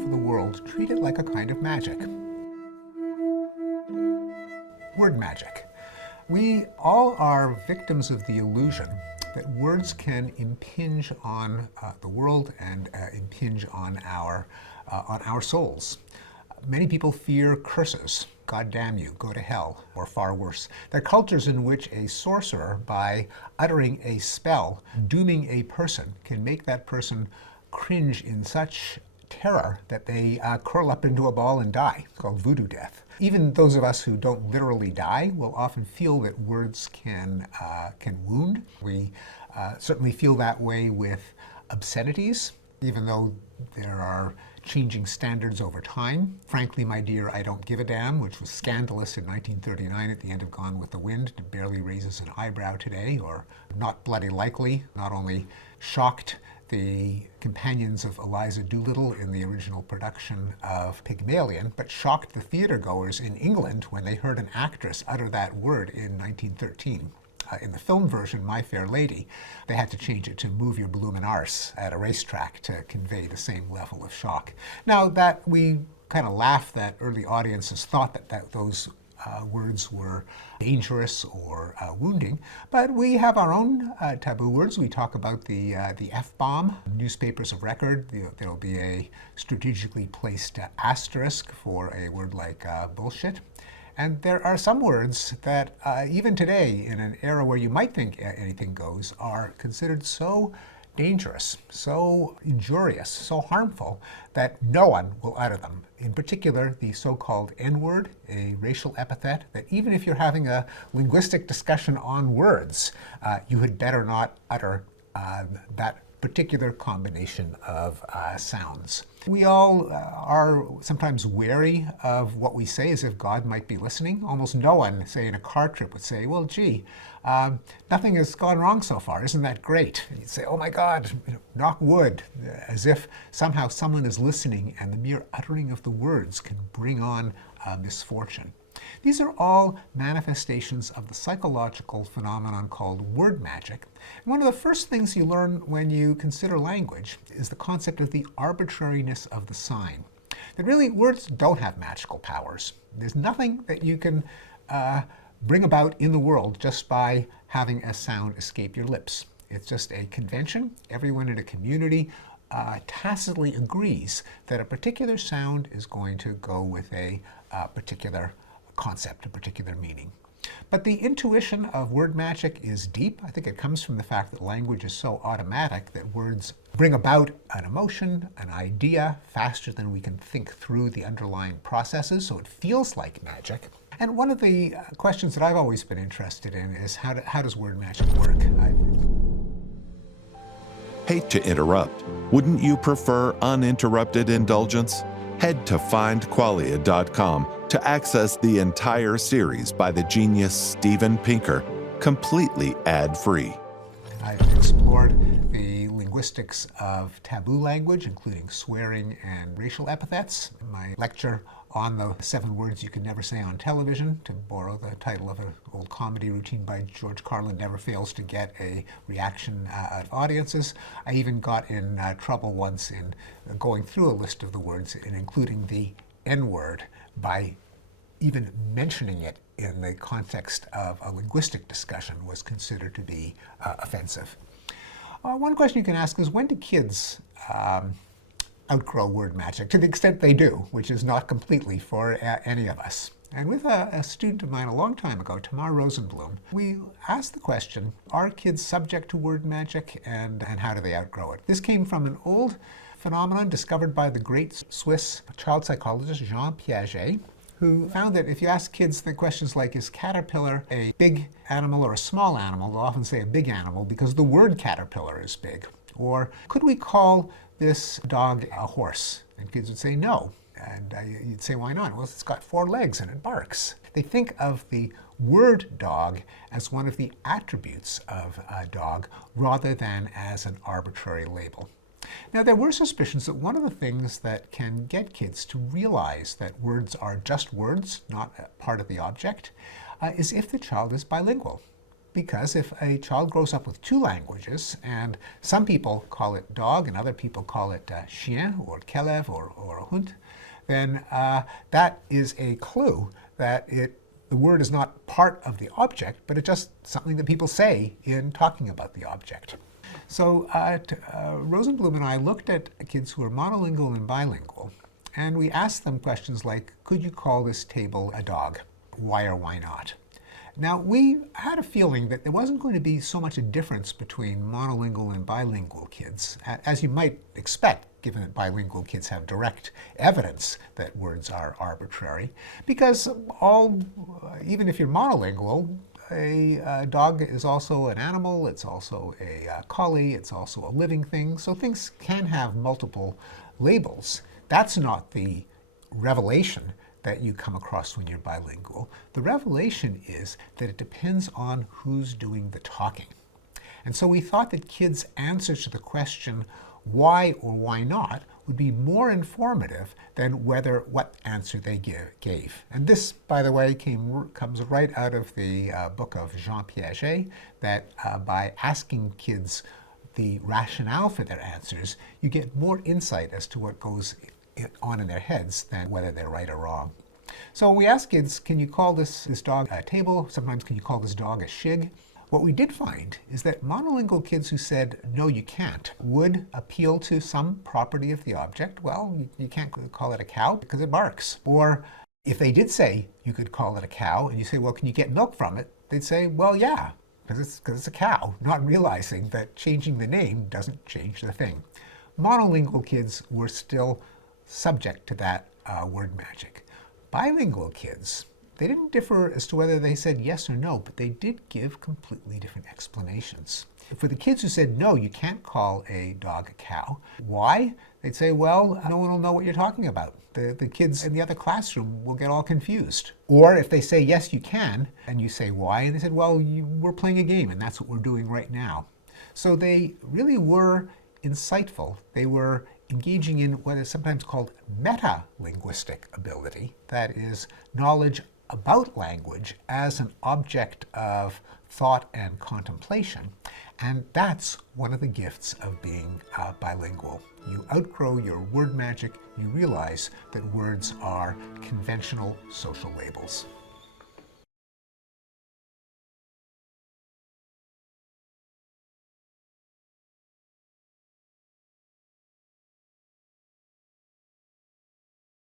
over the world treat it like a kind of magic. Word magic. We all are victims of the illusion that words can impinge on the world and impinge on our souls. Many people fear curses. God damn you, go to hell, or far worse. There are cultures in which a sorcerer, by uttering a spell, dooming a person, can make that person cringe in such terror that they curl up into a ball and die, called voodoo death. Even those of us who don't literally die will often feel that words can wound. We certainly feel that way with obscenities, even though there are changing standards over time. Frankly, my dear, I don't give a damn, which was scandalous in 1939 at the end of Gone with the Wind, it barely raises an eyebrow today, or Not Bloody Likely, not only shocked the companions of Eliza Doolittle in the original production of Pygmalion, but shocked the theatergoers in England when they heard an actress utter that word in 1913. In the film version, My Fair Lady, they had to change it to Move Your Bloomin' Arse at a racetrack to convey the same level of shock. Now, that we kind of laugh that early audiences thought that those words were dangerous or wounding, but we have our own taboo words. We talk about the F-bomb. Newspapers of record, there'll be a strategically placed asterisk for a word like bullshit. And there are some words that even today, in an era where you might think anything goes, are considered so dangerous, so injurious, so harmful, that no one will utter them. In particular, the so-called N-word, a racial epithet that even if you're having a linguistic discussion on words, you had better not utter that particular combination of sounds. We all are sometimes wary of what we say, as if God might be listening. Almost no one, say in a car trip, would say, well, gee, nothing has gone wrong so far. Isn't that great? And you'd say, oh my God, knock wood, as if somehow someone is listening and the mere uttering of the words can bring on misfortune. These are all manifestations of the psychological phenomenon called word magic. And one of the first things you learn when you consider language is the concept of the arbitrariness of the sign. That really, words don't have magical powers. There's nothing that you can bring about in the world just by having a sound escape your lips. It's just a convention. Everyone in a community tacitly agrees that a particular sound is going to go with a particular concept, a particular meaning. But the intuition of word magic is deep. I think it comes from the fact that language is so automatic that words bring about an emotion, an idea, faster than we can think through the underlying processes, so it feels like magic. And one of the questions that I've always been interested in is how does word magic work? Hate to interrupt. Wouldn't you prefer uninterrupted indulgence? Head to findqualia.com to access the entire series by the genius Steven Pinker, completely ad-free. I've explored the linguistics of taboo language, including swearing and racial epithets. My lecture on the 7 words you can never say on television, to borrow the title of an old comedy routine by George Carlin, never fails to get a reaction out of audiences. I even got in trouble once in going through a list of the words and including the N-word by even mentioning it in the context of a linguistic discussion was considered to be offensive. One question you can ask is, when do kids outgrow word magic, to the extent they do, which is not completely for any of us? And with a student of mine a long time ago, Tamar Rosenblum, we asked the question, are kids subject to word magic, and how do they outgrow it? This came from an old phenomenon discovered by the great Swiss child psychologist Jean Piaget, who found that if you ask kids the questions like, is caterpillar a big animal or a small animal, they'll often say a big animal because the word caterpillar is big. Or could we call this dog a horse? And kids would say no. And you'd say, why not? Well, it's got 4 legs and it barks. They think of the word dog as one of the attributes of a dog rather than as an arbitrary label. Now, there were suspicions that one of the things that can get kids to realize that words are just words, not part of the object, is if the child is bilingual. because if a child grows up with two languages, and some people call it dog and other people call it chien or kelev or hund, then that is a clue that the word is not part of the object, but it's just something that people say in talking about the object. So Rosenblum and I looked at kids who are monolingual and bilingual, and we asked them questions like, could you call this table a dog? Why or why not? Now, we had a feeling that there wasn't going to be so much a difference between monolingual and bilingual kids, as you might expect, given that bilingual kids have direct evidence that words are arbitrary, because even if you're monolingual, a dog is also an animal, it's also a collie, it's also a living thing, so things can have multiple labels. That's not the revelation that you come across when you're bilingual. The revelation is that it depends on who's doing the talking. And so we thought that kids' answers to the question, why or why not, would be more informative than what answer they gave. And this, by the way, comes right out of the book of Jean Piaget, that by asking kids the rationale for their answers, you get more insight as to what goes on in their heads than whether they're right or wrong. So we asked kids, can you call this dog a table? Sometimes can you call this dog a shig? What we did find is that monolingual kids who said, no, you can't, would appeal to some property of the object. Well, you can't call it a cow because it barks. Or if they did say you could call it a cow, and you say, well, can you get milk from it? They'd say, well, yeah, because it's a cow, not realizing that changing the name doesn't change the thing. Monolingual kids were still subject to that word magic. Bilingual kids, they didn't differ as to whether they said yes or no, but they did give completely different explanations. For the kids who said, no, you can't call a dog a cow, why? They'd say, well, no one will know what you're talking about. The kids in the other classroom will get all confused. Or if they say, yes, you can, and you say why, and they said, well, we're playing a game, and that's what we're doing right now. So they really were insightful. They were engaging in what is sometimes called meta-linguistic ability, that is, knowledge about language as an object of thought and contemplation. And that's one of the gifts of being bilingual. You outgrow your word magic, you realize that words are conventional social labels.